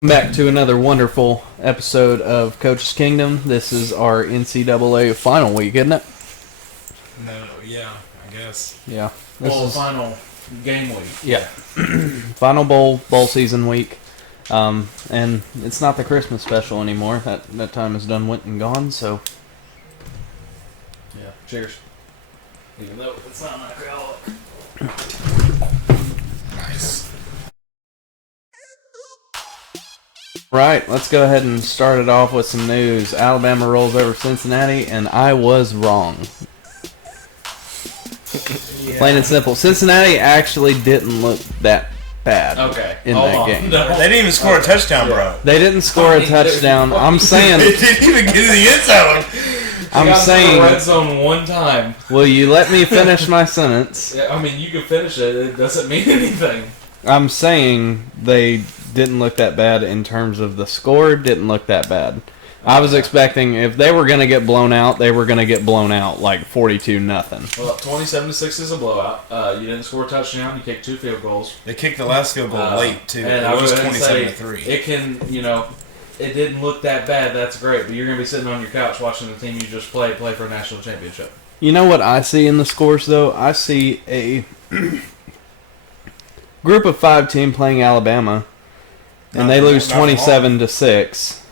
Back to another wonderful episode of Coach's Kingdom. This is our NCAA final week, isn't it? No, yeah, I guess. Yeah. Final game week. Yeah. Final bowl season week. And it's not the Christmas special anymore. That time is done, went and gone, so. Yeah. Cheers. Even though it's not alcoholic. Nice. Right, let's go ahead and start it off with some news. Alabama rolls over Cincinnati, and I was wrong. Yeah. Plain and simple. Cincinnati actually didn't look that bad in that game. No. They didn't even score a touchdown, bro. They didn't score a touchdown. I'm saying... They didn't even get in the end zone. I'm saying... red zone one time. Will you let me finish my sentence? Yeah, I mean, you can finish it. It doesn't mean anything. I'm saying they didn't look that bad in terms of the score. Didn't look that bad. I was expecting if they were going to get blown out, they were going to get blown out like 42-0. Well, 27-6 is a blowout. You didn't score a touchdown. You kicked 2 field goals. They kicked the last field goal late too. And it was 27-3. It can, it didn't look that bad. That's great. But you're going to be sitting on your couch watching the team you just play for a national championship. You know what I see in the scores though? I see a group of 5 team playing Alabama, and they lose 27-6.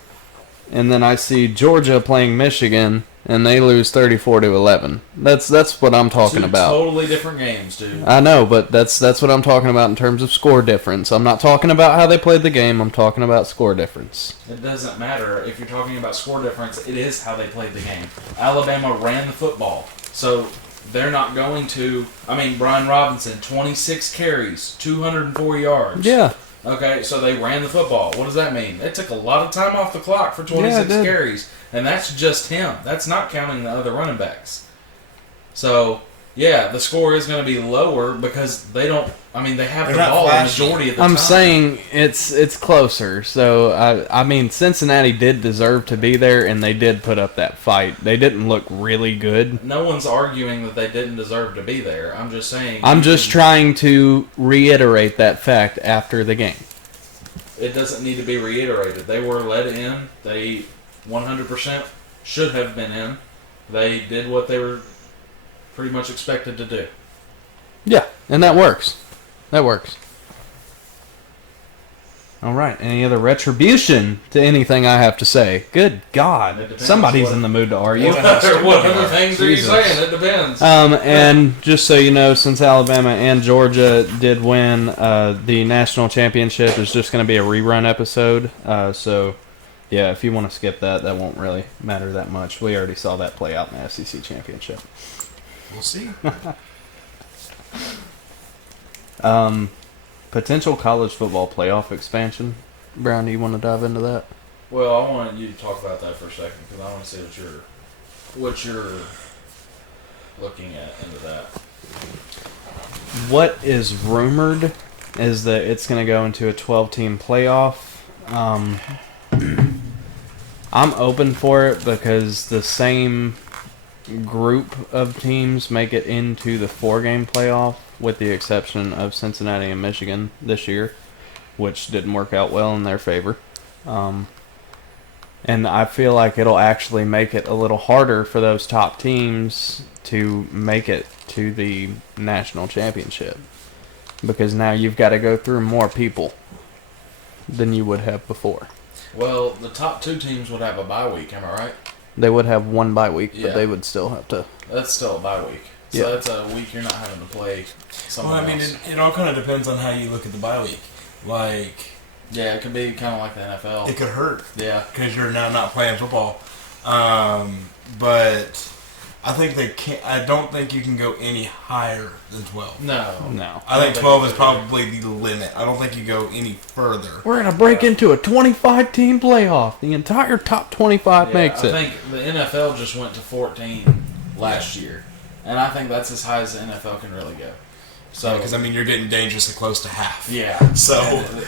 And then I see Georgia playing Michigan, and they lose 34-11. That's what I'm talking about. Totally different games, dude. I know, but that's what I'm talking about in terms of score difference. I'm not talking about how they played the game. I'm talking about score difference. It doesn't matter if you're talking about score difference. It is how they played the game. Alabama ran the football, so they're not going to. I mean, Brian Robinson, 26 carries, 204 yards. Yeah. Okay, so they ran the football. What does that mean? They took a lot of time off the clock for 26 carries, and that's just him. That's not counting the other running backs. So, yeah, the score is going to be lower because they don't. I mean, they have the ball the majority of the time. I'm saying it's closer. So, I mean, Cincinnati did deserve to be there, and they did put up that fight. They didn't look really good. No one's arguing that they didn't deserve to be there. I'm just saying. I'm just trying to reiterate that fact after the game. It doesn't need to be reiterated. They were let in. They 100% should have been in. They did what they were pretty much expected to do. Yeah, and that works. That works. All right. Any other retribution to anything I have to say? Good God. Somebody's in the mood to argue. What other things are you saying? It depends. And just so you know, since Alabama and Georgia did win, the national championship is just going to be a rerun episode. So, yeah, if you want to skip that, that won't really matter that much. We already saw that play out in the SEC championship. We'll see. Potential college football playoff expansion. Brown, do you want to dive into that? Well, I wanted you to talk about that for a second because I want to see what you're looking at into that. What is rumored is that it's going to go into a 12-team playoff. I'm open for it because the same group of teams make it into the 4-game playoff, with the exception of Cincinnati and Michigan this year, which didn't work out well in their favor. And I feel like it'll actually make it a little harder for those top teams to make it to the national championship, because now you've got to go through more people than you would have before. Well, the top 2 teams would have a bye week, am I right? They would have one bye week, Yeah. but they would still have to... That's still a bye week. So Yeah. that's a week you're not having to play someone else. It all kind of depends on how you look at the bye week. Like, Yeah, it could be kind of like the NFL. it could hurt Yeah. because you're now not playing football. But I think I don't think you can go any higher than 12. No. I think 12 is probably the limit. I don't think you go any further. We're going to break into a 25-team playoff. The entire top 25 makes it. I think the NFL just went to 14 last year. And I think that's as high as the NFL can really go. So, Because, you're getting dangerously close to half. Yeah. So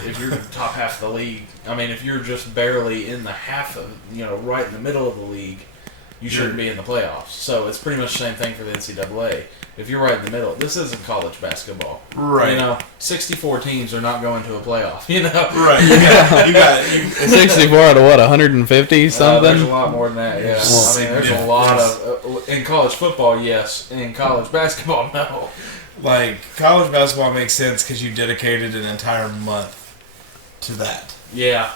if you're top half of the league, if you're just barely in the half of, right in the middle of the league, you shouldn't be in the playoffs. So it's pretty much the same thing for the NCAA. If you're right in the middle, this isn't college basketball. Right. 64 teams are not going to a playoff. Right. You got 64 out of what, 150 something? There's a lot more than that. Yeah. There's a lot of in college football. Yes. In college basketball, no. Like college basketball makes sense because you dedicated an entire month to that. Yeah.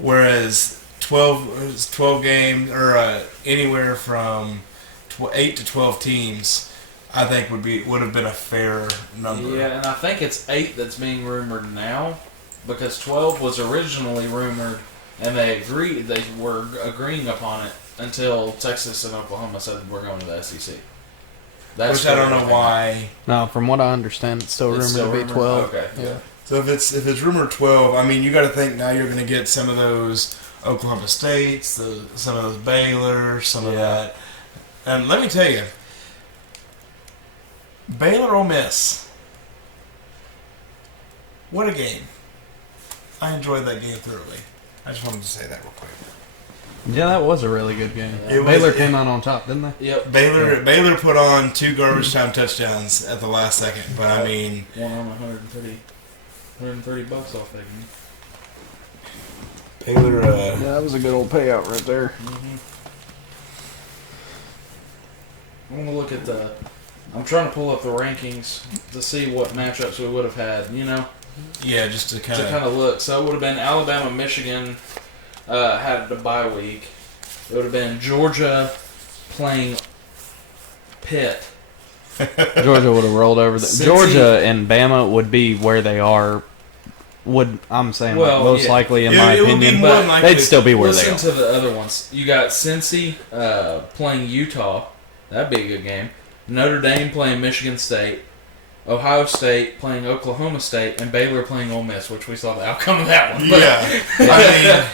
Whereas 12 games or anywhere from 8 to 12 teams, I think would have been a fair number. Yeah, and I think it's 8 that's being rumored now, because 12 was originally rumored, and they were agreeing upon it until Texas and Oklahoma said we're going to the SEC. Which I don't know why. No, from what I understand, it's still rumored to be 12. Okay. Yeah. So if it's rumored 12, I mean, you got to think now you're going to get some of those Oklahoma States, some of those Baylor, some of that. And let me tell you, Baylor Ole Miss. What a game. I enjoyed that game thoroughly. I just wanted to say that real quick. Yeah, that was a really good game. Yeah. Baylor came out on top, didn't they? Yep. Baylor put on 2 garbage time touchdowns at the last second, but I mean... One on $130 off that game. Baylor... Yeah, that was a good old payout right there. Mm-hmm. I want to look at I'm trying to pull up the rankings to see what matchups we would have had, Yeah, just to kind of look. So it would have been Alabama, Michigan had the bye week. It would have been Georgia playing Pitt. Georgia would have rolled over. Georgia and Bama would be where they are. Most likely, in my opinion, but they'd still be where they are. Listen to the other ones. You got Cincy playing Utah. That'd be a good game. Notre Dame playing Michigan State. Ohio State playing Oklahoma State, and Baylor playing Ole Miss, which we saw the outcome of that one. But, yeah.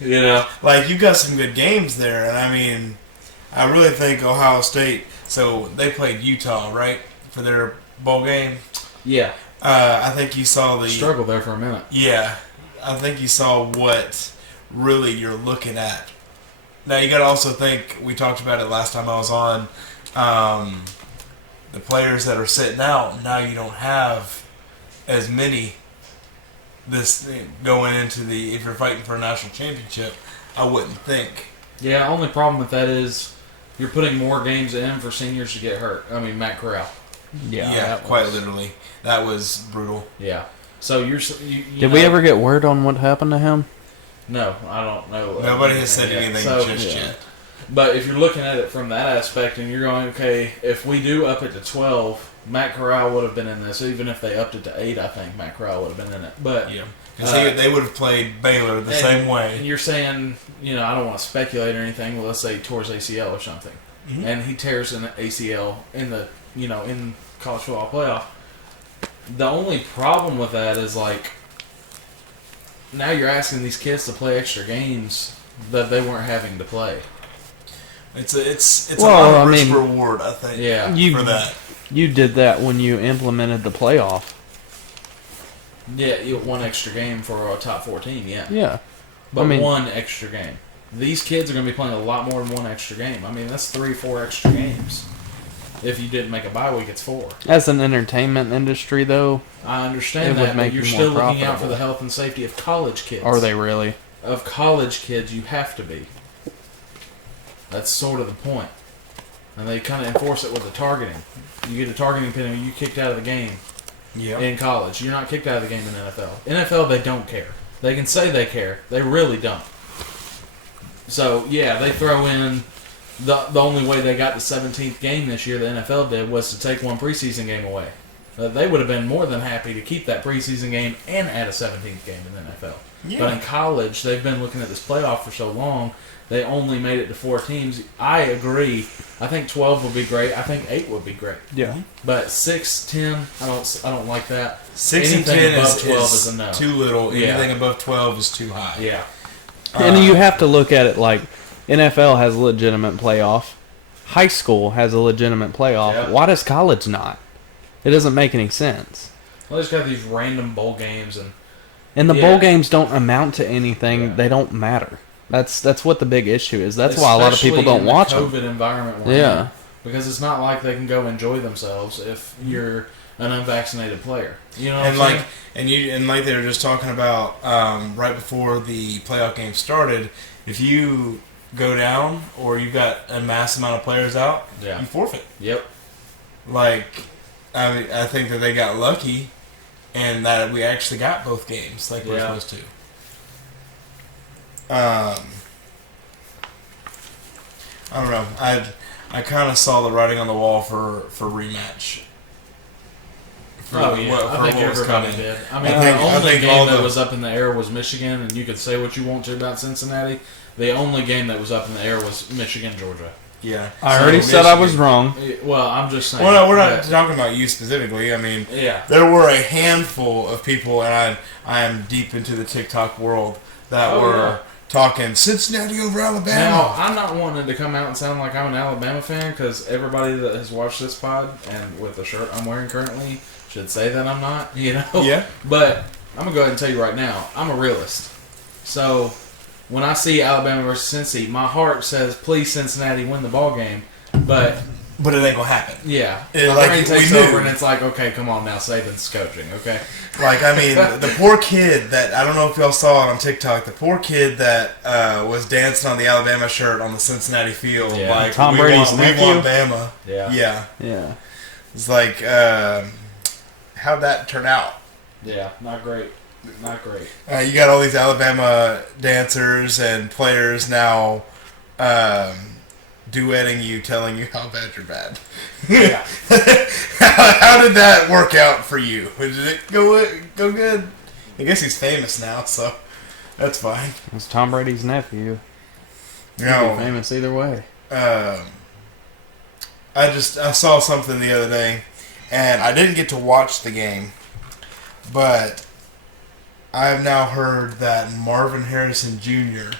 I mean, like you got some good games there, and I mean, I really think Ohio State. So they played Utah, right, for their bowl game. Yeah. I think you saw the struggle there for a minute. Yeah, I think you saw what really you're looking at. Now you got to also think. We talked about it last time I was on. The players that are sitting out, now you don't have as many this going into if you're fighting for a national championship, I wouldn't think. Yeah, only problem with that is you're putting more games in for seniors to get hurt. I mean, Matt Corral. Yeah, quite literally. That was brutal. Yeah. So Did we ever get word on what happened to him? No, I don't know. Nobody has said anything just yet. But if you're looking at it from that aspect and you're going, okay, if we do up it to 12, Matt Corral would have been in this. Even if they upped it to 8, I think Matt Corral would have been in it. But yeah, because they would have played Baylor the same way. And you're saying, I don't want to speculate or anything. Well, let's say he tore his ACL or something, and he tears an ACL in the in college football playoff. The only problem with that is now you're asking these kids to play extra games that they weren't having to play. It's a lot of risk reward, I think. Yeah, for that. You did that when you implemented the playoff. Yeah, one extra game for a top 14. Yeah. Yeah, but one extra game. These kids are going to be playing a lot more than one extra game. I mean, that's 3-4 extra games. If you didn't make a bye week, it's 4. As an entertainment industry, though, I understand that, but you're still looking out for the health and safety of college kids. Are they really? Of college kids, you have to be. That's sort of the point. And they kind of enforce it with the targeting. You get a targeting penalty, you kicked out of the game in college. You're not kicked out of the game in NFL. NFL, they don't care. They can say they care. They really don't. So, yeah, they throw in... The only way they got the 17th game this year, the NFL did, was to take one preseason game away. They would have been more than happy to keep that preseason game and add a 17th game in the NFL. Yeah. But in college, they've been looking at this playoff for so long, they only made it to 4 teams. I agree. I think 12 would be great. I think 8 would be great. Yeah. But 6, 10, I don't like that. 6 and 10 above 12 is a no. Too little. Anything above 12 is too high. Yeah. And you have to look at it like NFL has a legitimate playoff. High school has a legitimate playoff. Yeah. Why does college not? It doesn't make any sense. Well, they just got these random bowl games. And the bowl games don't amount to anything. Yeah. They don't matter. That's what the big issue is. That's why a lot of people don't watch them. Especially in the COVID environment we're in. Because it's not like they can go enjoy themselves if you're an unvaccinated player. You know what I'm saying? And like they were just talking about right before the playoff game started, if you go down or you got a mass amount of players out, you forfeit. Yep. Like, I think that they got lucky and that we actually got both games like we're supposed to. I don't know. I kind of saw the writing on the wall for rematch. I think everybody did. I mean, the only game that was up in the air was Michigan, and you could say what you want to about Cincinnati. The only game that was up in the air was Michigan-Georgia. Yeah. I already said I was wrong. Well, I'm just saying. Well, no, we're not talking about you specifically. I mean, there were a handful of people, and I am deep into the TikTok world, that were talking Cincinnati over Alabama. Now, I'm not wanting to come out and sound like I'm an Alabama fan, because everybody that has watched this pod, and with the shirt I'm wearing currently, should say that I'm not, you know? Yeah. But I'm going to go ahead and tell you right now, I'm a realist. So, when I see Alabama versus Cincy, my heart says, please, Cincinnati, win the ball game. But it ain't gonna happen. Yeah. My brain takes over, and it's like, okay, come on now, Saban's coaching, okay? Like, I mean, the poor kid that, I don't know if y'all saw it on TikTok, the poor kid that was dancing on the Alabama shirt on the Cincinnati field. Yeah. Like, Tom Brady's nephew? We want Bama. Yeah. Yeah. It's like, how'd that turn out? Yeah, not great. Not great. You got all these Alabama dancers and players now duetting you, telling you how bad you're bad. Yeah. How did that work out for you? Did it go good? I guess he's famous now, so that's fine. It's Tom Brady's nephew. He'd be famous either way. I saw something the other day, and I didn't get to watch the game, but I've now heard that Marvin Harrison Jr.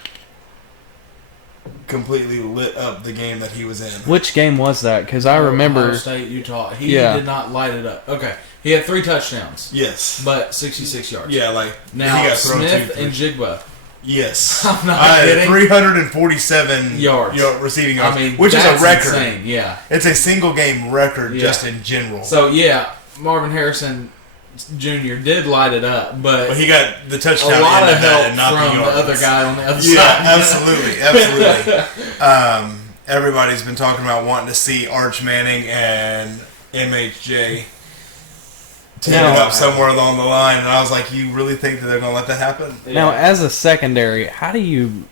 completely lit up the game that he was in. Which game was that? Because I remember Ohio State, Utah. He did not light it up. Okay, he had 3 touchdowns. Yes, but 66 yards. Yeah, like now he got Smith and Jigba. Yes, I'm not kidding. 347 yards, receiving yards, I mean, which is a record. Insane. Yeah, it's a single game record just in general. So Marvin Harrison Jr. did light it up, but he got the touchdown. A lot of help and not from the other guy on the other side. Yeah, absolutely. Everybody's been talking about wanting to see Arch Manning and MHJ team up somewhere along the line, and I was like, you really think that they're going to let that happen? Yeah. Now, as a secondary, how do you...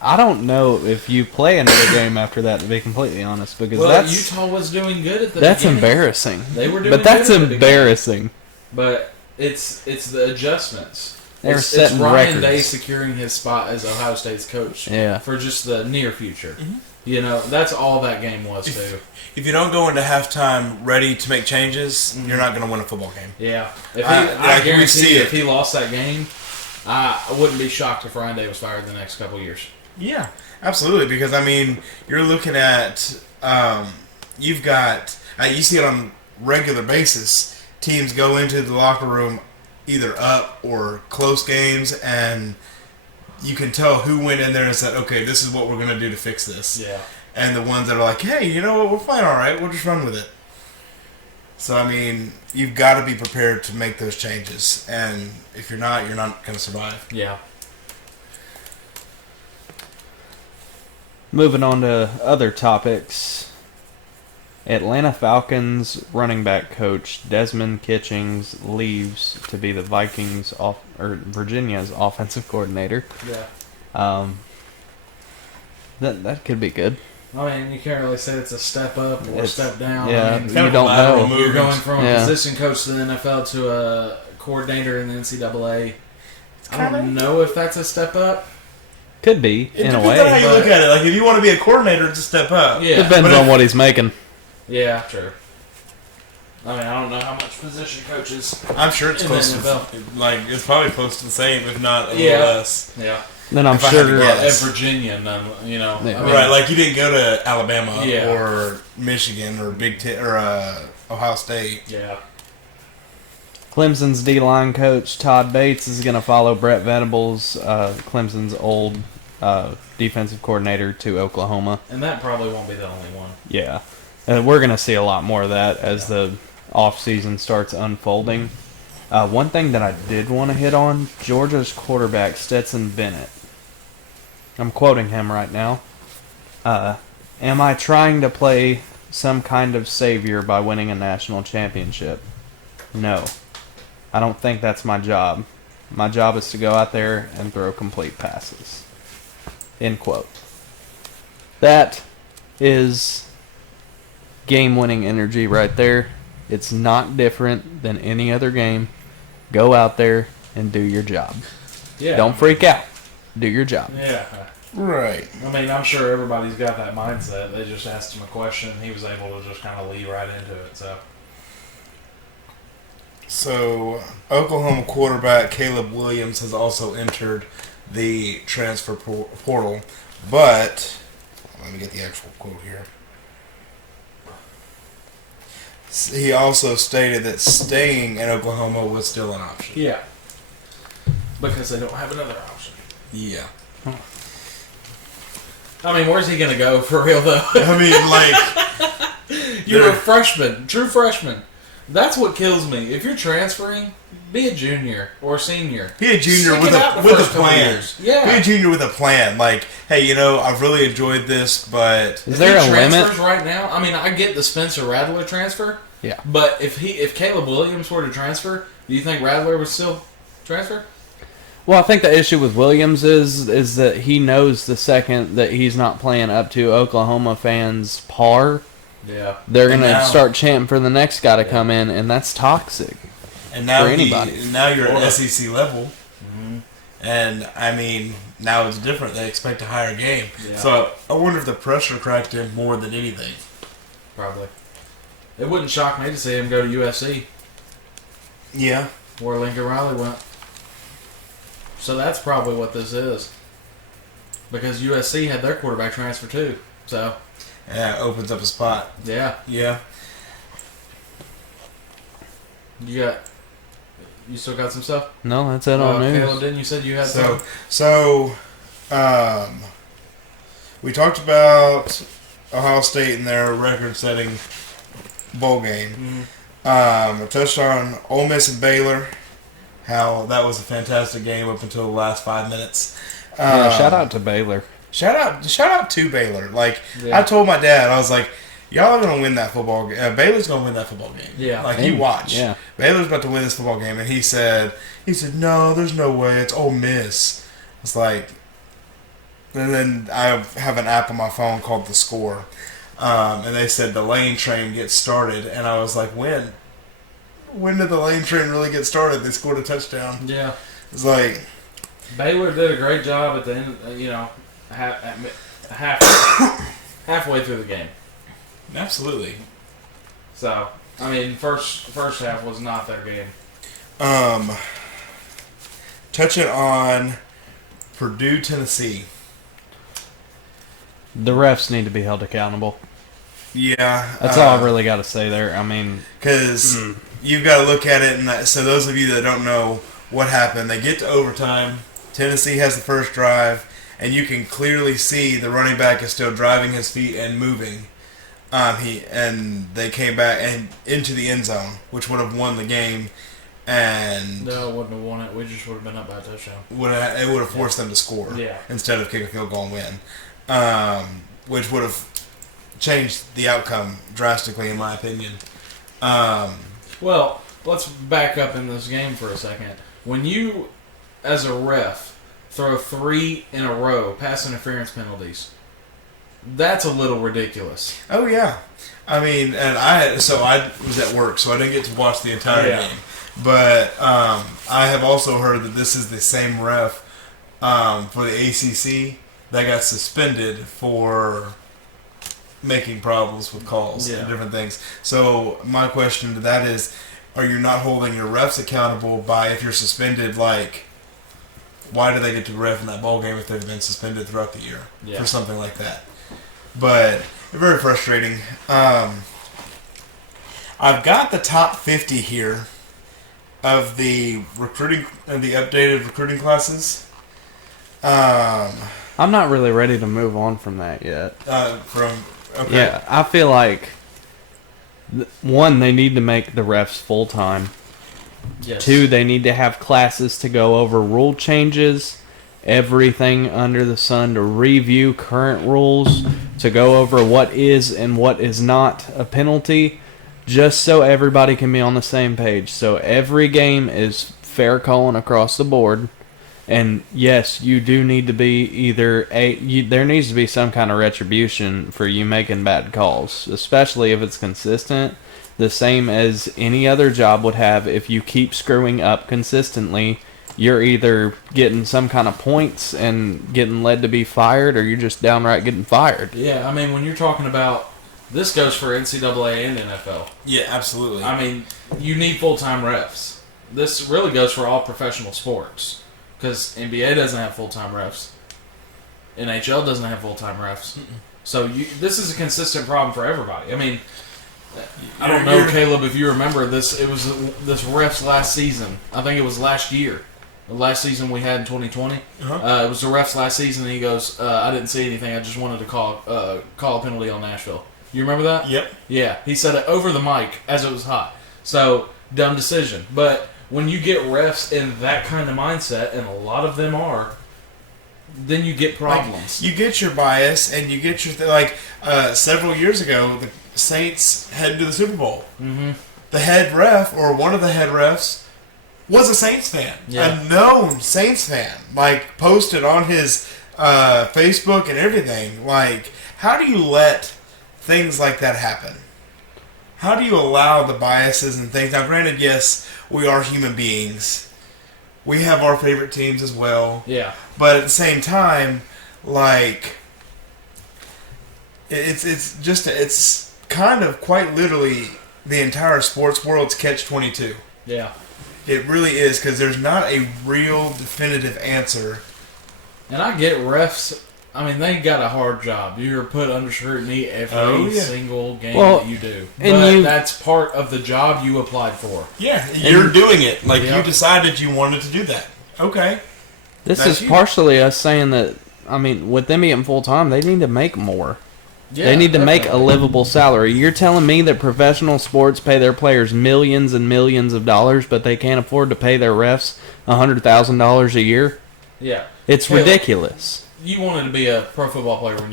I don't know if you play another game after that, to be completely honest, because Utah was doing good at the That's beginning. Embarrassing. They were doing But that's good embarrassing. But it's the adjustments. It's Ryan records. Day securing his spot as Ohio State's coach for just the near future. Mm-hmm. You know, that's all that game was, too. If you don't go into halftime ready to make changes, you're not going to win a football game. Yeah. I guarantee if he lost that game, I wouldn't be shocked if Ryan Day was fired the next couple of years. Yeah, absolutely. Because, I mean, you're looking at, you've got, you see it on a regular basis, teams go into the locker room either up or close games, and you can tell who went in there and said, okay, this is what we're going to do to fix this. Yeah. And the ones that are like, hey, you know what, we're fine, all right, we'll just run with it. So, I mean, you've got to be prepared to make those changes. And if you're not going to survive. Yeah. Moving on to other topics. Atlanta Falcons running back coach Desmond Kitchings leaves to be the Virginia's offensive coordinator. Yeah. That could be good. I mean, you can't really say it's a step up or a step down. Yeah, I mean, you don't know. You're going from a position coach to the NFL to a coordinator in the NCAA. I don't know if that's a step up. Could be, in a way. Depends on how you look at it. Like, if you want to be a coordinator, it's a step up. Yeah. Depends on what he's making. Yeah, true. I mean, I don't know how much position coaches. I'm sure it's close to, like, it's probably close to the same, if not a little less. Yeah. Then I'm sure at Virginia, you know, yeah. I mean, right? Like, you didn't go to Alabama or Michigan or Big Ten or Ohio State. Yeah. Clemson's D-line coach Todd Bates is going to follow Brett Venables, Clemson's old defensive coordinator to Oklahoma. And that probably won't be the only one. Yeah. We're going to see a lot more of that as the offseason starts unfolding. One thing that I did want to hit on, Georgia's quarterback, Stetson Bennett. I'm quoting him right now. Am I trying to play some kind of savior by winning a national championship? No. I don't think that's my job. My job is to go out there and throw complete passes. End quote. That is game-winning energy right there. It's not different than any other game. Go out there and do your job. Yeah. Don't freak out. Do your job. Yeah. Right. I mean, I'm sure everybody's got that mindset. They just asked him a question, and he was able to just kind of lead right into it. So, Oklahoma quarterback Caleb Williams has also entered the transfer portal, but let me get the actual quote here. He also stated that staying in Oklahoma was still an option. Yeah. Because they don't have another option. Yeah. I mean, where's he going to go for real, though? I mean, like... You're a freshman. True freshman. That's what kills me. If you're transferring, be a junior or senior. Be a junior Stick with it out the a first couple plan. years. Yeah. Be a junior with a plan. Like, hey, you know, I've really enjoyed this, but... Is there a transfers limit? right now? I mean, I get the Spencer Rattler transfer. Yeah. But if Caleb Williams were to transfer, do you think Rattler would still transfer? Well, I think the issue with Williams is that he knows the second that he's not playing up to Oklahoma fans' par, Yeah. they're going to now- start chanting for the next guy to come in, and that's toxic. And now, for anybody. now you're Florida. at SEC level. Mm-hmm. And, I mean, now it's different. They expect a higher game. Yeah. So, I wonder if the pressure cracked in more than anything. Probably. It wouldn't shock me to see him go to USC, Yeah. where Lincoln Riley went. So that's probably what this is. Because USC had their quarterback transfer too. So, Yeah, it opens up a spot. yeah. Yeah. You still got some stuff? No, that's it on news. Caleb, didn't you said you had some? So, we talked about Ohio State and their record-setting bowl game. Mhm. I touched on Ole Miss and Baylor, how that was a fantastic game up until the last 5 minutes. Yeah, shout out to Baylor. Shout out to Baylor. Like, Yeah. I told my dad, I was like, y'all are going to win that football game. Baylor's going to win that football game. Yeah. Like, you watch. Yeah. Baylor's about to win this football game. And he said, no, there's no way. It's Ole Miss. It's like, and then I have an app on my phone called The Score. And they said the lane train gets started. And I was like, when? When did the lane train really get started? They scored a touchdown. Yeah. It's like... Baylor did a great job at the end, halfway through the game. Absolutely. So, I mean, first half was not their game. Touching on Purdue, Tennessee. The refs need to be held accountable. Yeah. That's all I really got to say there. I mean... Because you've got to look at it, and so those of you that don't know what happened, they get to overtime. Tennessee has the first drive, and you can clearly see the running back is still driving his feet and moving. They came back and into the end zone, which would have won the game, and No, it wouldn't have won it. We just would have been up by a touchdown. it would have forced them to score instead of kick a field goal and win, which would have changed the outcome drastically, in my opinion. Well, let's back up in this game for a second. When you, as a ref, throw 3 in a row pass interference penalties, that's a little ridiculous. Oh yeah, I mean, and I was at work, so I didn't get to watch the entire game. But I have also heard that this is the same ref for the ACC that got suspended for making problems with calls and different things. So my question to that is, are you not holding your refs accountable by, if you're suspended, like, why do they get to ref in that ball game if they've been suspended throughout the year for something like that? But very frustrating. I've got the top 50 here of the updated recruiting classes. I I'm not really ready to move on from that yet. Okay. Yeah, I feel like, one, they need to make the refs full-time. Yes. 2, they need to have classes to go over rule changes, everything under the sun, to review current rules, to go over what is and what is not a penalty, just so everybody can be on the same page. So every game is fair calling across the board. And yes, you do need to be either there needs to be some kind of retribution for you making bad calls, especially if it's consistent, the same as any other job would have. If you keep screwing up consistently, you're either getting some kind of points and getting led to be fired, or you're just downright getting fired. Yeah, I mean, when you're talking about, this goes for NCAA and NFL. Yeah, absolutely. I mean, you need full-time refs. This really goes for all professional sports. Because NBA doesn't have full-time refs. NHL doesn't have full-time refs. So this is a consistent problem for everybody. I mean, I don't know, Caleb, if you remember this. It was this refs last season. I think it was last year. The last season we had in 2020. Uh-huh. It was the refs last season, and he goes, I didn't see anything. I just wanted to call a penalty on Nashville. You remember that? Yep. Yeah. He said it over the mic as it was hot. So, dumb decision. But when you get refs in that kind of mindset, and a lot of them are, then you get problems. Like, you get your bias, and you get your several years ago, the Saints headed to the Super Bowl. Mm-hmm. The head ref, or one of the head refs, was a Saints fan, a known Saints fan. Like, posted on his Facebook and everything. Like, how do you let things like that happen? How do you allow the biases and things? Now, granted, yes, we are human beings. We have our favorite teams as well. Yeah. But at the same time, like, it's kind of quite literally the entire sports world's catch-22. Yeah. It really is, because there's not a real definitive answer. And I get refs. I mean, they got a hard job. You're put under scrutiny every single game that you do. But that's part of the job you applied for. Yeah, you're doing it. Like, you decided you wanted to do that. Okay. This is partially us saying that, I mean, with them being full-time, they need to make more. Yeah, they need to make a livable salary. You're telling me that professional sports pay their players millions and millions of dollars, but they can't afford to pay their refs $100,000 a year? Yeah. It's ridiculous. You wanted to be a pro football player when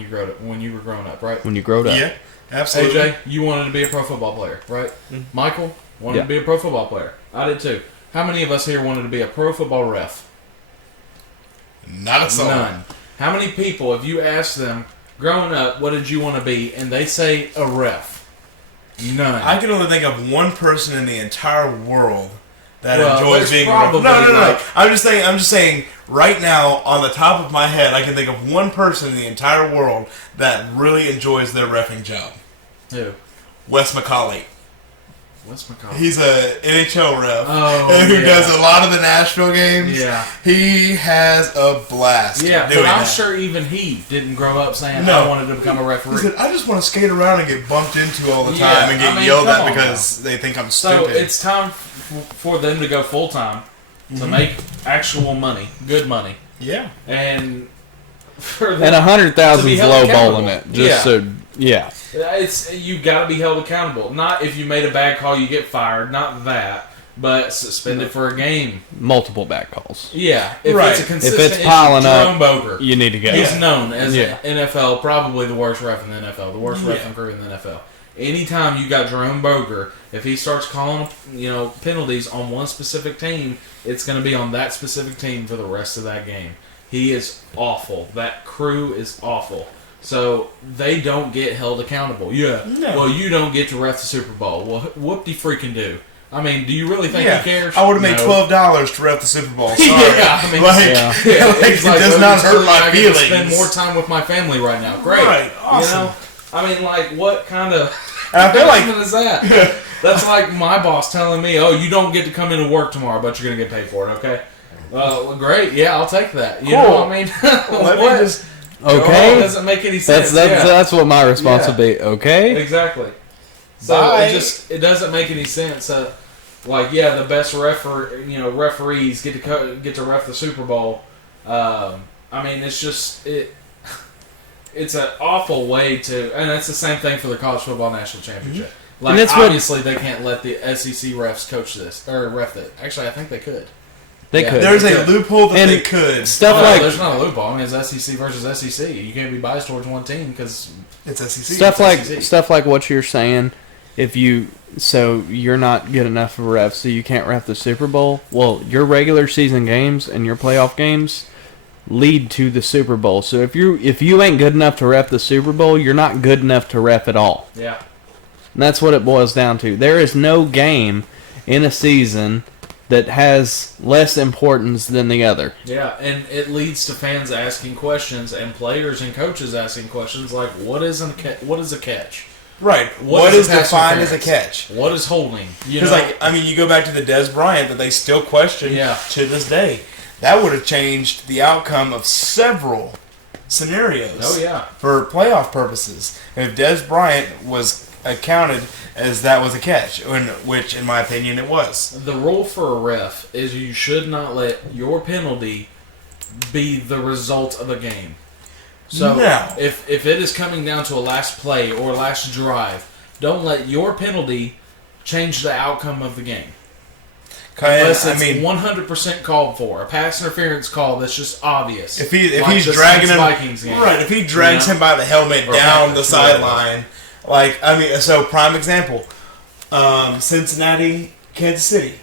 you were growing up, right? When you growed up. Yeah, absolutely. AJ, you wanted to be a pro football player, right? Mm-hmm. Michael wanted to be a pro football player. I did too. How many of us here wanted to be a pro football ref? Not a soul. None. How many people, if you ask them, growing up, what did you want to be? And they say a ref. None. I can only think of one person in the entire world that enjoys being a ref. No. I'm just saying, right now, on the top of my head, I can think of one person in the entire world that really enjoys their reffing job. Who? Wes McCauley. Wes McCauley. He's a NHL ref who does a lot of the Nashville games. Yeah. He has a blast. Yeah, but I'm sure even he didn't grow up saying, I wanted to become a referee. He said, I just want to skate around and get bumped into all the time and get yelled at because they think I'm stupid. So it's time for them to go full-time to make actual money, good money. Yeah. And for them, and 100,000 is low balling it. It's you got to be held accountable. Not if you made a bad call, you get fired. Not that, but suspended for a game. Multiple bad calls. Yeah, it's a consistent if it's piling up, Boger, you need to go. He's known as NFL, probably the worst ref in the NFL, the worst ref crew in the NFL. Anytime you got Jerome Boger, if he starts calling, penalties on one specific team, it's going to be on that specific team for the rest of that game. He is awful. That crew is awful. So they don't get held accountable. Yeah. No. Well, you don't get to ref the Super Bowl. Well, whoop-de-freaking do. I mean, do you really think he cares? I would have made $12 to ref the Super Bowl. Sorry. It does not hurt my feelings. I spend more time with my family right now. Great. Right. Awesome. I mean, like, what kind of punishment is that? That's like my boss telling me, "Oh, you don't get to come into work tomorrow, but you're going to get paid for it." Okay. Well, great. Yeah, I'll take that. You know what I mean? Let me just. Okay. It doesn't make any sense. That's what my response would be. Okay. Exactly. So it doesn't make any sense. The best referees get to ref the Super Bowl, I mean, it's just it's an awful way to, and it's the same thing for the college football national championship. Like, obviously, they can't let the SEC refs coach this or ref it. Actually, I think they could. They could. There's a loophole that they could. There's not a loophole. I mean, it's SEC versus SEC. You can't be biased towards one team because it's SEC. Stuff like what you're saying. So you're not good enough of a ref, so you can't ref the Super Bowl. Well, your regular season games and your playoff games lead to the Super Bowl. So if you ain't good enough to ref the Super Bowl, you're not good enough to ref at all. Yeah. And that's what it boils down to. There is no game in a season that has less importance than the other. Yeah, and it leads to fans asking questions and players and coaches asking questions like, what is a catch? Right. What is defined as a catch? What is holding? Because, you go back to the Des Bryant that they still question to this day. That would have changed the outcome of several scenarios. Oh, yeah. For playoff purposes. If Des Bryant was accounted as that was a catch, which, in my opinion, it was. The rule for a ref is you should not let your penalty be the result of a game. So if it is coming down to a last play or last drive, don't let your penalty change the outcome of the game. Unless it's 100% called for. A pass interference call that's just obvious. If he's dragging him, right? If he drags him by the helmet down the sideline, so prime example, Cincinnati, Kansas City.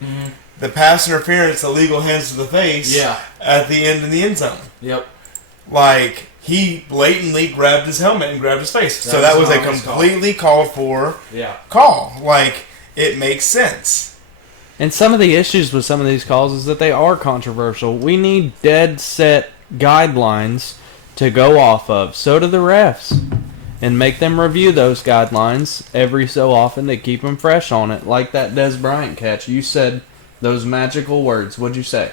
Mm-hmm. The pass interference, illegal hands to the face. At the end in the end zone. Yep. He blatantly grabbed his helmet and grabbed his face. So that was a completely called for call. It makes sense. And some of the issues with some of these calls is that they are controversial. We need dead set guidelines to go off of. So do the refs. And make them review those guidelines every so often to keep them fresh on it. Like that Des Bryant catch. You said those magical words. What'd you say?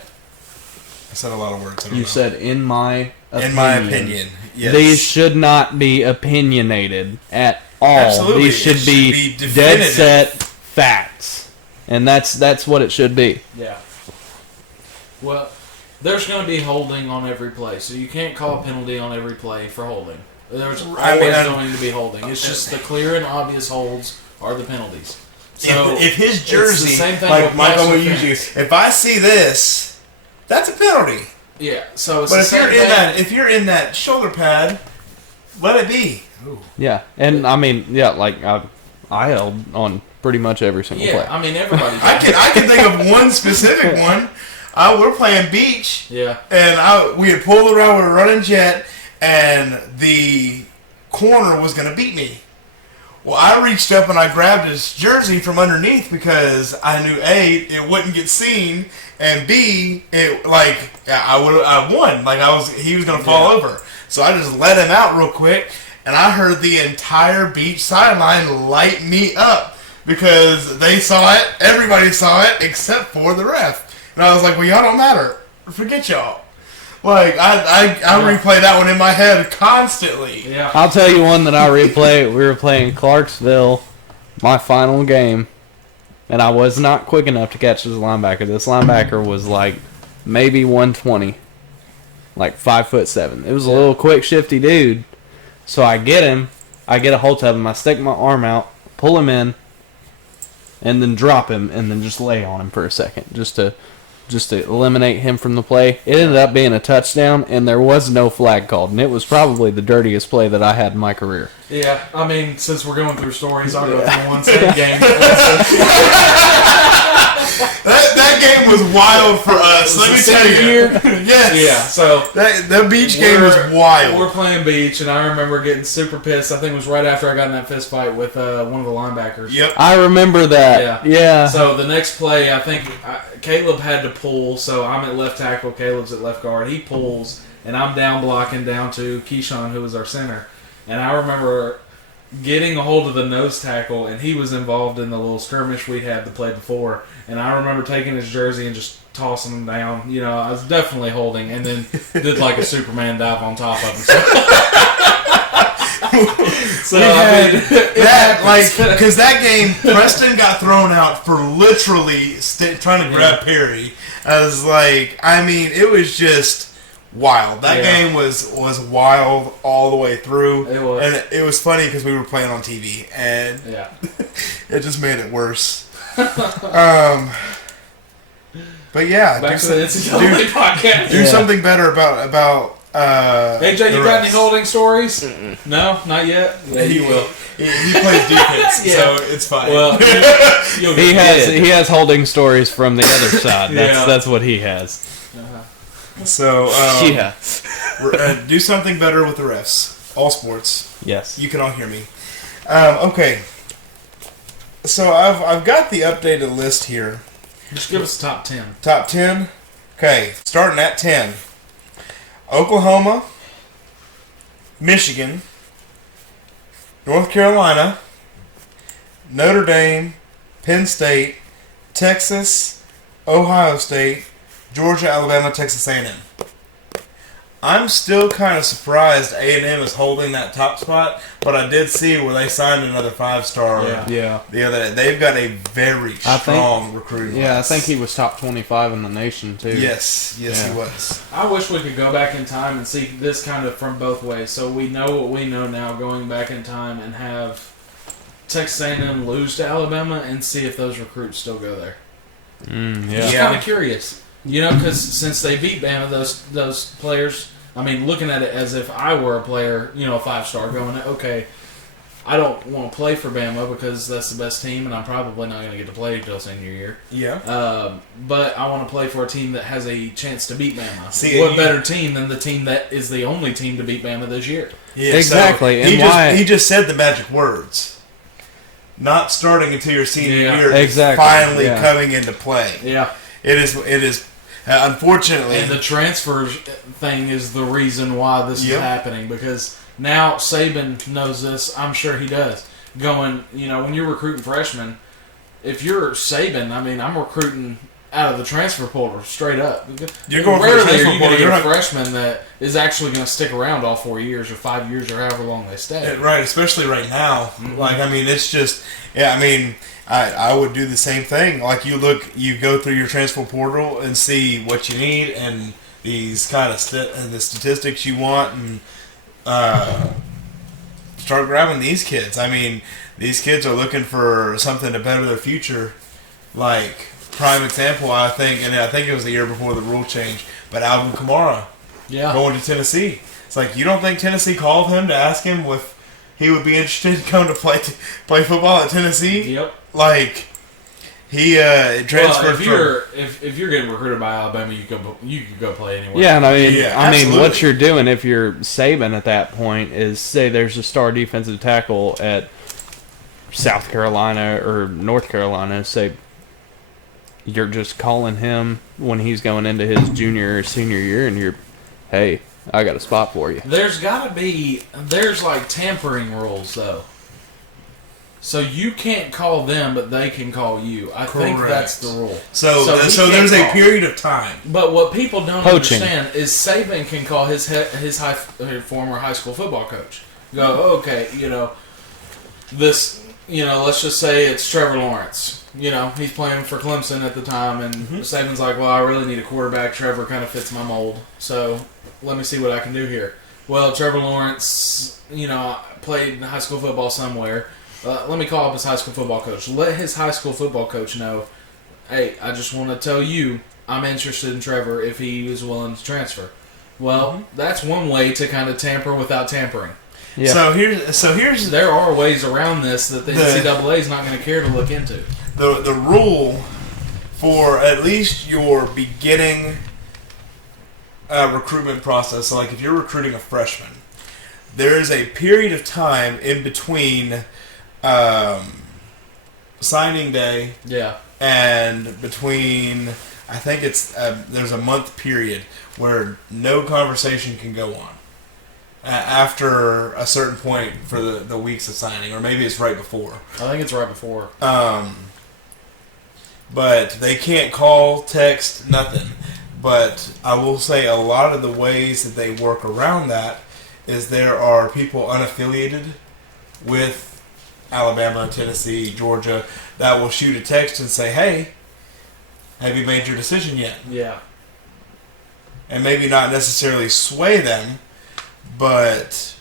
I said a lot of words. You said, in my opinion. In my opinion, yes. These should not be opinionated at all. Absolutely. These should be dead set facts. And that's what it should be. Yeah. Well, there's going to be holding on every play, so you can't call a penalty on every play for holding. There's always going to be holding. It's just the clear and obvious holds are the penalties. So if his jersey, it's the same thing like Michael will use you, if I see this, that's a penalty. Yeah. So it's but if you're in that shoulder pad, let it be. Ooh. Yeah, and I held on pretty much every single play. Yeah, I mean everybody. I can think of one specific one. We're playing beach. Yeah. And we had pulled around. We were running jet, and the corner was going to beat me. Well, I reached up and I grabbed his jersey from underneath because I knew A, it wouldn't get seen, and B, I won. He was going to fall over. So I just let him out real quick, and I heard the entire beach sideline light me up because they saw it. Everybody saw it except for the ref. And I was like, well, y'all don't matter. Forget y'all. I replay that one in my head constantly. Yeah. I'll tell you one that I replay. We were playing Clarksville, my final game, and I was not quick enough to catch this linebacker. This linebacker was maybe 120, 5'7". It was a little quick, shifty dude. So I get him, I get a hold of him, I stick my arm out, pull him in, and then drop him, and then just lay on him for a second, just to eliminate him from the play. It ended up being a touchdown, and there was no flag called, and it was probably the dirtiest play that I had in my career. Yeah, I mean, since we're going through stories, I'll go through one same game. That game was wild for us. Let me tell you. Yes. Yeah. So that beach game was wild. We're playing beach, and I remember getting super pissed. I think it was right after I got in that fist fight with one of the linebackers. Yep. I remember that. Yeah. So the next play, I think Caleb had to pull. So I'm at left tackle. Caleb's at left guard. He pulls, and I'm down blocking down to Keyshawn, who was our center. And I remember getting a hold of the nose tackle, and he was involved in the little skirmish we had the play before. And I remember taking his jersey and just tossing him down. You know, I was definitely holding, and then did like a Superman dive on top of him. Because that game, Preston got thrown out for literally trying to grab Perry. I was it was just wild. That game was wild all the way through. It was. And it was funny because we were playing on TV, and it just made it worse. But yeah, back to the NCAA podcast. Do something better about AJ, you got any holding stories? No, not yet. Yeah, you will. He plays defense, so it's fine. Well, he has holding stories from the other side. That's what he has. So do something better with the refs. All sports. Yes, you can all hear me. Okay. So I've got the updated list here. Just give us the top 10. Top 10? Okay, starting at 10. Oklahoma, Michigan, North Carolina, Notre Dame, Penn State, Texas, Ohio State, Georgia, Alabama, Texas A&M. I'm still kind of surprised A&M is holding that top spot, but I did see where they signed another 5-star the other day. They've got a very strong recruiting class. I think he was top 25 in the nation, too. Yes, he was. I wish we could go back in time and see this kind of from both ways. So we know what we know now going back in time and have Texas A&M lose to Alabama and see if those recruits still go there. Just kind of curious. You know, because since they beat Bama, those players, I mean, looking at it as if I were a player, you know, a 5-star, going, okay, I don't want to play for Bama because that's the best team, and I'm probably not going to get to play until senior year. Yeah. But I want to play for a team that has a chance to beat Bama. What better team than the team that is the only team to beat Bama this year? Yeah, exactly. So he just said the magic words. Not starting until your senior year. Exactly. Finally coming into play. Yeah. It is. Unfortunately, and the transfer thing is the reason why this is happening, because now Saban knows this. I'm sure he does. Going, you know, when you're recruiting freshmen, if you're Saban, I mean, I'm recruiting out of the transfer portal straight up. You're going rarely for the are you going to get a freshman that is actually going to stick around all 4 years or 5 years or however long they stay. Right, especially right now. Mm-hmm. Like, I mean, it's just, I mean, I would do the same thing. Like, you go through your transfer portal and see what you need and these kind of the statistics you want, and start grabbing these kids. I mean, these kids are looking for something to better their future. Like, prime example, I think it was the year before the rule change, but Alvin Kamara going to Tennessee. It's like, you don't think Tennessee called him to ask him if he would be interested in coming to play football at Tennessee? Yep. Like, he transferred. Well, if you're getting recruited by Alabama, you could go play anywhere. Yeah, and I mean, absolutely. what you're doing if you're Saban at that point is, say there's a star defensive tackle at South Carolina or North Carolina, say you're just calling him when he's going into his junior or senior year, and hey, I got a spot for you. There's like tampering rules though. So you can't call them, but they can call you. I think that's the rule. So there's a period of time. But what people don't understand is Saban can call his former high school football coach. Go, okay, you know, this, you know, let's just say it's Trevor Lawrence. You know, he's playing for Clemson at the time, and Saban's like, well, I really need a quarterback. Trevor kind of fits my mold, so let me see what I can do here. Well, Trevor Lawrence, you know, played high school football somewhere. Let me call up his high school football coach. Let his high school football coach know, hey, I just want to tell you I'm interested in Trevor if he is willing to transfer. Well, that's one way to kind of tamper without tampering. Yeah. So here's there are ways around this that the NCAA is not going to care to look into. The rule for at least your beginning recruitment process. So, like, if you're recruiting a freshman, there is a period of time in between signing day and between, I think it's there's a month period where no conversation can go on after a certain point for the weeks of signing, or maybe it's right before. I think it's right before. But they can't call, text, nothing. But I will say a lot of the ways that they work around that is there are people unaffiliated with Alabama, Tennessee, Georgia that will shoot a text and say, hey, have you made your decision yet? Yeah. and maybe not necessarily sway them, but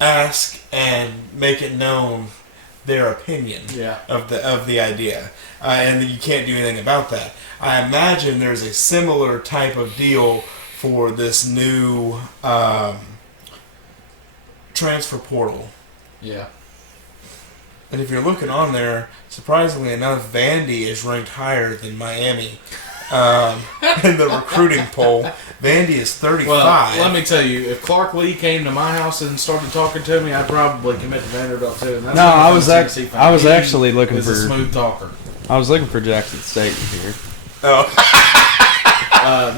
ask and make it known their opinion of the idea, and you can't do anything about that. I imagine there's a similar type of deal for this new transfer portal. Yeah. And if you're looking on there, surprisingly enough, Vandy is ranked higher than Miami in the recruiting poll. Vandy is 35. Well, let me tell you, if Clark Lee came to my house and started talking to me, I'd probably commit to Vanderbilt too. And that's I was actually looking for a smooth talker. I was looking for Jackson State here. Oh,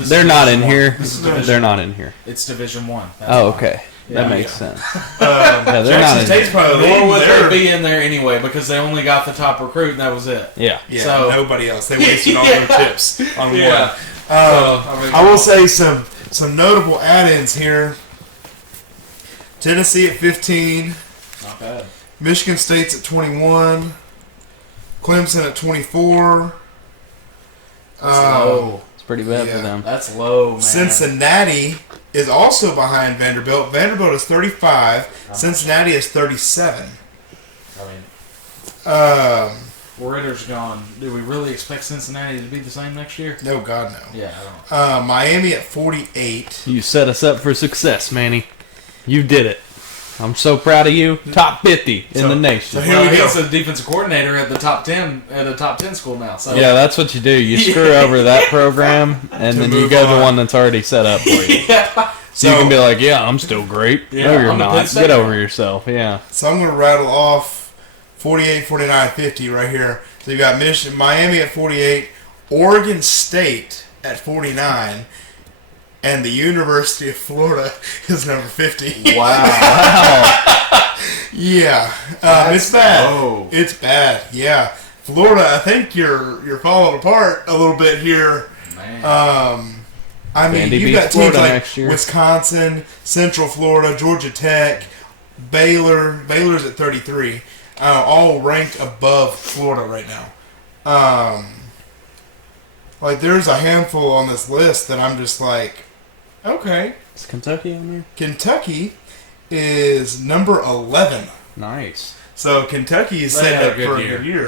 they're not in here. They're not in here. It's Division One. Okay. That makes sense. Yeah, they're not in State's probably nor would they be in there anyway because they only got the top recruit and that was it. Yeah. So nobody else. They wasted all their chips on one. I will say some notable add-ins here. Tennessee at 15. Not bad. Michigan State's at 21. Clemson at 24. That's low. It's pretty bad for them. That's low, man. Cincinnati is also behind Vanderbilt. Vanderbilt is 35. Cincinnati is 37. I mean, Ritter's gone. Do we really expect Cincinnati to be the same next year? No, God, no. Yeah, I don't. Miami at 48. You set us up for success, Manny. You did it. I'm so proud of you. Top 50 in the nation. So here we go. He's a defensive coordinator at the top 10 at a top 10 school now. So yeah, that's what you do. You screw over that program, and then you go to one that's already set up for you. So you can be like, yeah, I'm still great. Yeah, no, you're I'm not. Get over yourself. Yeah. So I'm going to rattle off 48, 49, 50 right here. So you got Miami at 48, Oregon State at 49, and the University of Florida is number 50. Wow. Yeah. It's bad. Low. It's bad. Yeah. Florida, I think you're falling apart a little bit here. Man. I mean, Vandy you've got beats teams Florida like next year. Wisconsin, Central Florida, Georgia Tech, Baylor. Baylor's at 33. All ranked above Florida right now. Like, there's a handful on this list that I'm just like, okay. Is Kentucky on there? Kentucky is number 11. Nice. So Kentucky is setting up for a good year.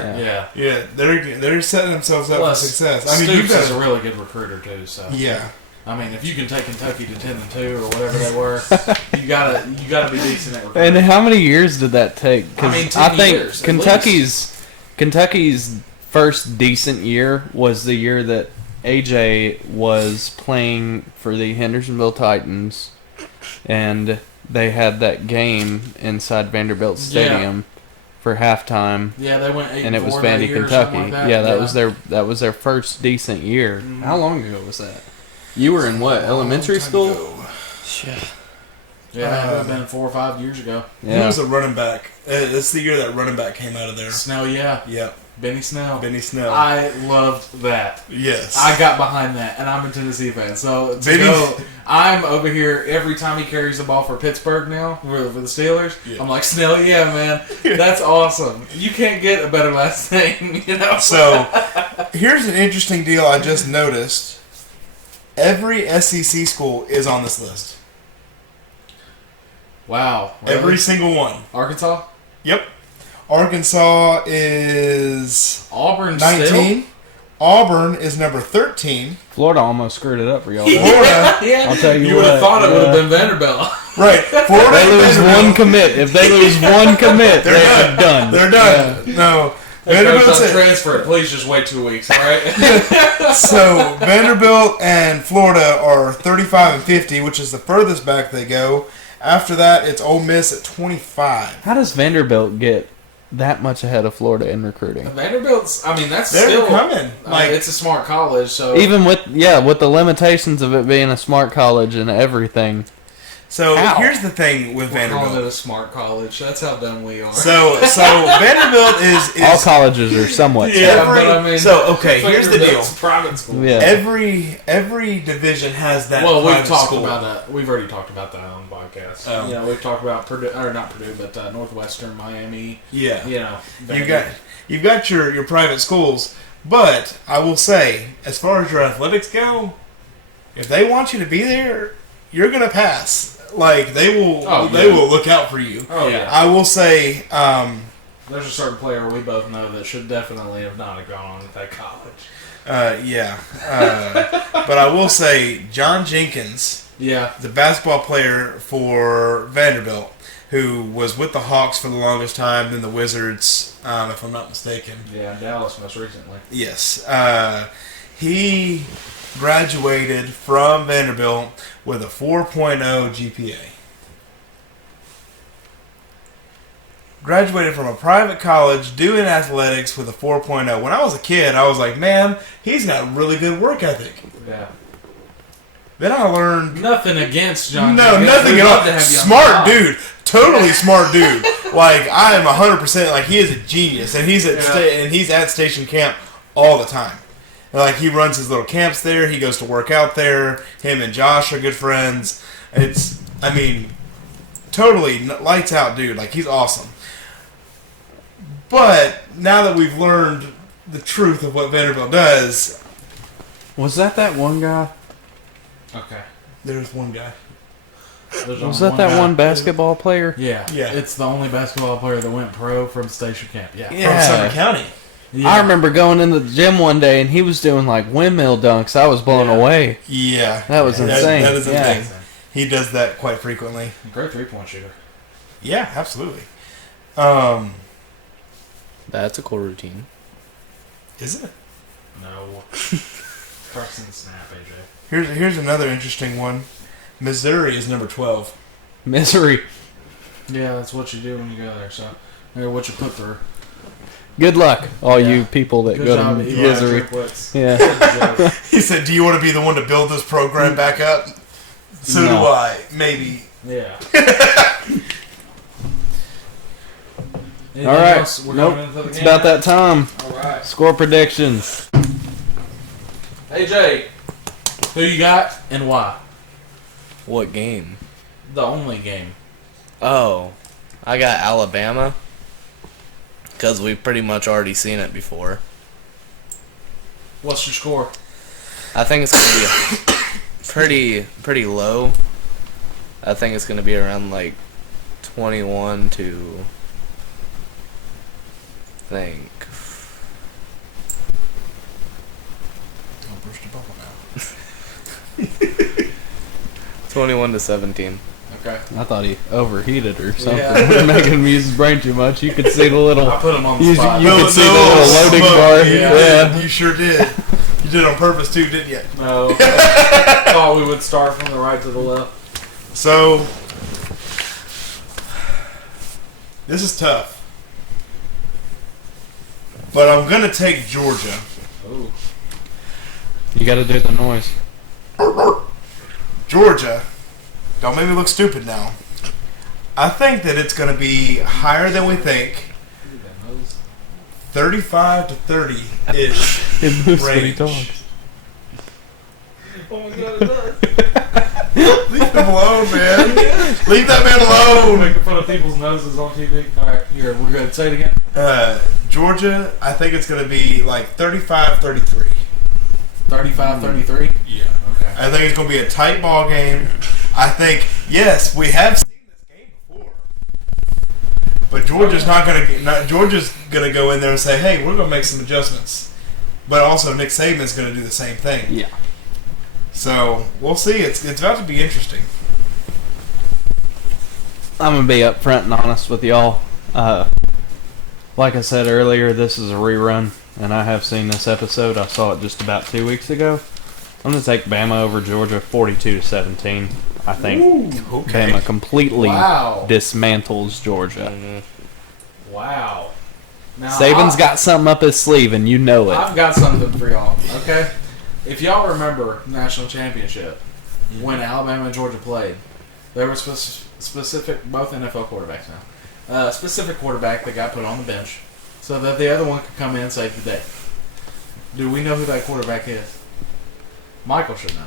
Yeah, they're setting themselves up for success. I mean, Stoops is a really good recruiter too. So yeah. I mean, if you can take Kentucky to 10-2 or whatever they were, you gotta be decent at recruiting. And how many years did that take? Because 10 I think years, Kentucky's first decent year was the year that AJ was playing for the Hendersonville Titans, and they had that game inside Vanderbilt Stadium for halftime. Yeah, they went 8-4 and it was that Vandy, year or Kentucky. something like that. That was their first decent year. Mm-hmm. How long ago was that? You were in what, elementary school? Shit. Yeah, that would have been 4 or 5 years ago. Yeah. Who was a running back? It's the year that running back came out of there. Snell, yeah. Yep. Benny Snell. I loved that. Yes. I got behind that, and I'm a Tennessee fan. So I'm over here every time he carries the ball for Pittsburgh now, for the Steelers. Yeah. I'm like, Snell, yeah, man. That's awesome. You can't get a better last name, you know? So, here's an interesting deal I just noticed. Every SEC school is on this list. Wow. Really? Every single one. Arkansas? Yep. Arkansas is Auburn 19. Still? Auburn is number 13. Florida almost screwed it up for y'all. Florida, yeah. I'll tell you would have thought it would have been Vanderbilt. Right. Florida. They lose one commit. If they lose one commit, they're done. They're done. Yeah. No. Vanderbilt's transfer. Please just wait 2 weeks, all right? So Vanderbilt and Florida are 35 and 50, which is the furthest back they go. After that, it's Ole Miss at 25. How does Vanderbilt get that much ahead of Florida in recruiting? Vanderbilt's, I mean, they're still coming. Like, it's a smart college, so even with the limitations of it being a smart college and everything. So here's the thing with Vanderbilt. We're calling it a smart college. That's how dumb we are. So Vanderbilt is all colleges are somewhat. Yeah, but I mean, here's the deal. Private school. Yeah. Every division has that. Well, we've talked about that. We've already talked about that on the podcast. We've talked about Purdue, or not Purdue, but Northwestern, Miami. Yeah. You know, you've got your private schools, but I will say, as far as your athletics go, if they want you to be there, you're gonna pass. Like they will, they will look out for you. Oh yeah. I will say, there's a certain player we both know that should definitely have not have gone on at that college. But I will say, John Jenkins, the basketball player for Vanderbilt, who was with the Hawks for the longest time, then the Wizards, if I'm not mistaken. Yeah, Dallas most recently. Yes. He graduated from Vanderbilt with a 4.0 GPA. Graduated from a private college doing athletics with a 4.0. When I was a kid, I was like, man, he's got really good work ethic. Yeah. Then I learned... Nothing against John. No, Jenkins. nothing at all. Smart dude. Totally smart dude. Like, I am 100%, like, he is a genius. And he's at station camp all the time. Like, he runs his little camps there. He goes to work out there. Him and Josh are good friends. It's, I mean, totally lights out dude. Like, he's awesome. But now that we've learned the truth of what Vanderbilt does... Was that one guy? Okay. There's one guy. Was that one basketball player? Yeah. Yeah. It's the only basketball player that went pro from station camp. Yeah. From Sumner County. Yeah. I remember going into the gym one day and he was doing like windmill dunks. I was blown away. Yeah. That was insane. That is insane. He does that quite frequently. Great three-point shooter. Yeah, absolutely. That's a cool routine. Is it? No. Carson snap, AJ. Here's another interesting one. Missouri is number 12. Misery. Yeah, that's what you do when you go there. So, what you put through. Good luck, all you people that Good go job, to Eli Misery. Triplets. Yeah. Good job. He said, "Do you want to be the one to build this program back up?" So No. do I. Maybe. Yeah. All right. Else? We're Nope. going into the It's game about now? that time. All right. Score predictions. AJ, who you got and why? What game? The only game. Oh, I got Alabama. Because we've pretty much already seen it before. What's your score? I think it's going to be pretty low. I think it's going to be around like 21 to... I think... Don't burst your bubble now. 21 to 17. Okay. I thought he overheated or something. Yeah. We're making him use his brain too much. You could see the little. I put him on the You, spot. you could see the little loading bar. Yeah, you sure did. You did it on purpose too, didn't you? No. I thought we would start from the right to the left. So this is tough, but I'm gonna take Georgia. Ooh. You got to do the noise. Georgia. Don't make me look stupid now. I think that it's going to be higher than we think. 35 to 30-ish It moves when he range. talks. Oh my god, it does. Leave him alone, man. Leave that man alone. Making fun of people's noses on TV. Alright, here, we're good. Say it again. Georgia, I think it's going to be like 35-33. 35-33? Yeah. Okay. I think it's going to be a tight ball game. I think, yes, we have seen this game before. But Georgia's Georgia's going to go in there and say, hey, we're going to make some adjustments. But also Nick Saban's going to do the same thing. Yeah. So, we'll see. It's about to be interesting. I'm going to be upfront and honest with y'all. Like I said earlier, this is a rerun, and I have seen this episode. I saw it just about 2 weeks ago. I'm going to take Bama over Georgia 42-17. I think Okay. Bama completely Wow. dismantles Georgia. Wow. Now, Saban's got something up his sleeve, and you know it. I've got something for y'all, okay? If y'all remember National Championship, when Alabama and Georgia played, there were specific, both NFL quarterbacks now, specific quarterback that got put on the bench so that the other one could come in and save the day. Do we know who that quarterback is? Michael should know.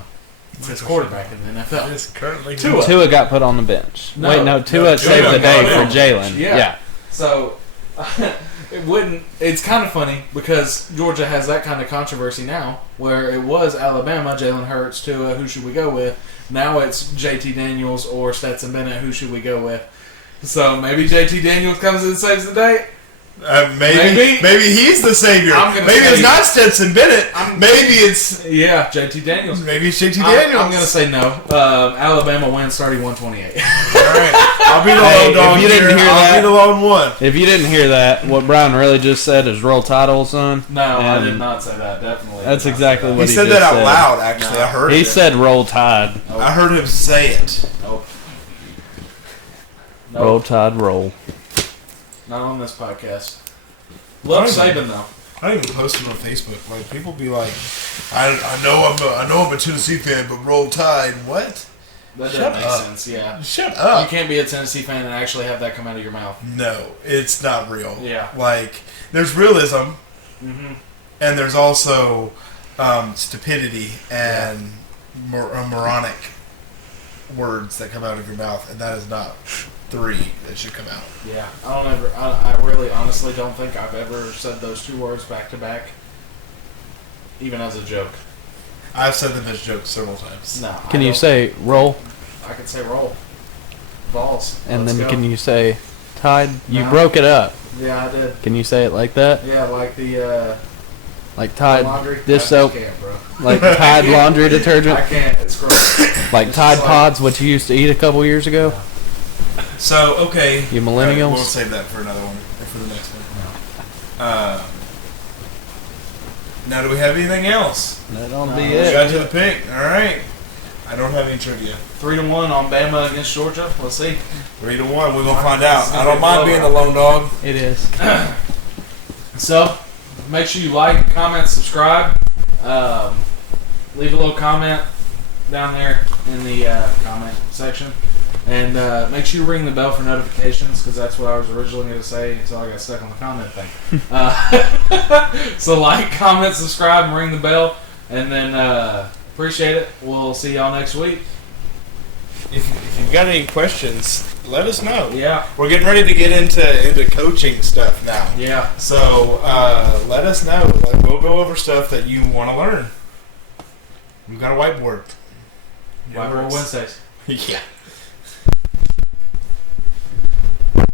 It's his quarterback in the NFL. It's currently Tua got put on the bench. No. Wait, no, Tua saved the Tua day got for on the bench. Jalen. Yeah. Yeah. So, It wouldn't. It's kind of funny because Georgia has that kind of controversy now, where it was Alabama, Jalen Hurts, Tua, who should we go with? Now it's JT Daniels or Stetson Bennett, who should we go with? So maybe JT Daniels comes and saves the day. Maybe he's the savior. Maybe it's not Stetson Bennett. Maybe it's JT Daniels. Maybe it's JT Daniels. I'm gonna say no. Alabama wins 31-28. All right, I'll be the lone dog. If you didn't hear I'll be the lone one. If you didn't hear that, what Brian really just said is roll tide, son. No, I did not say that. Definitely. That's exactly what he said. He said that out loud. Actually, I heard. He said roll tide. Nope. I heard him say it. Nope. Roll tide, roll. Not on this podcast. Love Saban though. I don't even post it on Facebook. Like people be like, I know I'm a Tennessee fan, but roll tide. What? That doesn't make sense. Yeah. Shut up. You can't be a Tennessee fan and actually have that come out of your mouth. No, it's not real. Yeah. Like there's realism, Mm-hmm. and there's also stupidity and moronic words that come out of your mouth, and that is not three that should come out. Yeah, I really honestly don't think I've ever said those two words back to back, even as a joke. I've said them as jokes several times. No. Can you say roll? I could say roll. Balls. And Let's then go. can you say tide? You No. broke it up. Yeah, I did. Can you say it like that? Yeah, like the Like Tide laundry. dish I soap? can't, bro. Like Tide laundry detergent? I can't. It's gross. Like It's Tide just Pods, what you used to eat a couple years ago? So okay, You millennials? We'll save that for another one or for the next one. Now, do we have anything else? That'll No. be We it. got to the pick. All right. I don't have any trivia. 3-1 on Bama against Georgia. Let's see. 3-1. We're gonna find out. It's I gonna don't be mind being the blowout. lone dog. It is. So, make sure you like, comment, subscribe. Leave a little comment down there in the comment section. And make sure you ring the bell for notifications, because that's what I was originally going to say until I got stuck on the comment thing. So like, comment, subscribe, and ring the bell. And then appreciate it. We'll see y'all next week. If you've got any questions, let us know. Yeah. We're getting ready to get into coaching stuff now. Yeah. So let us know. Like, we'll go over stuff that you want to learn. We've got a whiteboard. Whiteboard Wednesdays. Yeah.